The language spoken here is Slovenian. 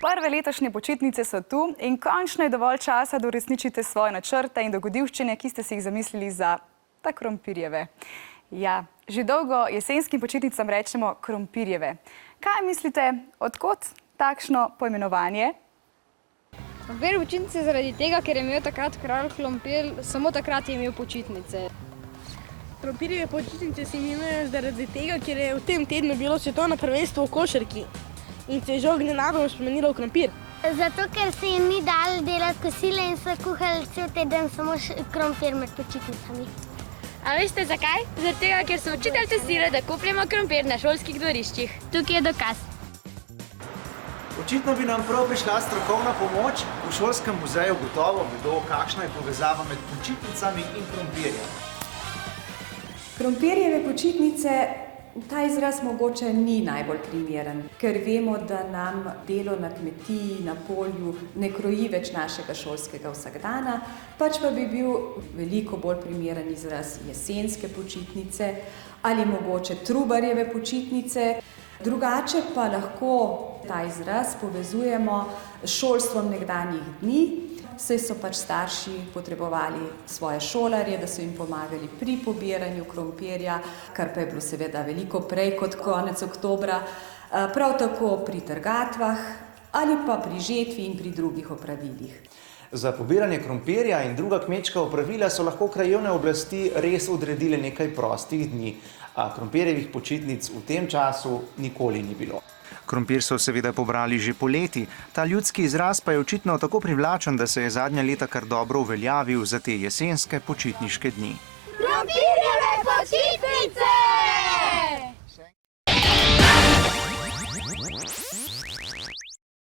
Prve letošnje počitnice so tu in končno je dovolj časa, da uresničite svoje načrte in dogodivščine, ki ste si jih zamislili za ta krompirjeve. Ja, že dolgo jesenskim počitnicam rečemo krompirjeve. Kaj mislite, odkot takšno poimenovanje? Krompir počitnice zaradi tega, ker je imel takrat kralj krompir, samo takrat je imel počitnice. Krompirjeve počitnice se imenujejo zaradi tega, ker je v tem tednu bilo svetovno prvenstvo v košarki in se je žog nenadoma spremenilo v krompir. Zato, ker se jim ni dalo delati kosile in so kuhali cel teden samo krompir med počitnicami. A veste zakaj? Zaradi tega, ker so učitelj testirali, da kupljamo krompir na šolskih dvoriščih. Tukaj je dokaz. Očitno bi nam prav prišla strokovna pomoč. V šolskem muzeju gotovo vedo, kakšna je povezava med počitnicami in krompirjem. Krompirjeve počitnice, ta izraz mogoče ni najbolj primeren, ker vemo, da nam delo na kmetiji, na polju ne kroji več našega šolskega vsakdana, pač pa bi bil veliko bolj primeren izraz jesenske počitnice ali mogoče Trubarjeve počitnice. Drugače pa lahko ta izraz povezujemo s šolstvom nekdanjih dni, saj so pač starši potrebovali svoje šolarje, da so jim pomagali pri pobiranju krompirja, kar pa je bilo seveda veliko prej kot konec oktobra, prav tako pri trgatvah ali pa pri žetvi in pri drugih opravilih. Za pobiranje krompirja in druga kmečka opravila so lahko krajevne oblasti res odredile nekaj prostih dni, a krompirjevih počitnic v tem času nikoli ni bilo. Krompir so seveda pobrali že poleti, ta ljudski izraz pa je očitno tako privlačen, da se je zadnja leta kar dobro uveljavil za te jesenske počitniške dni.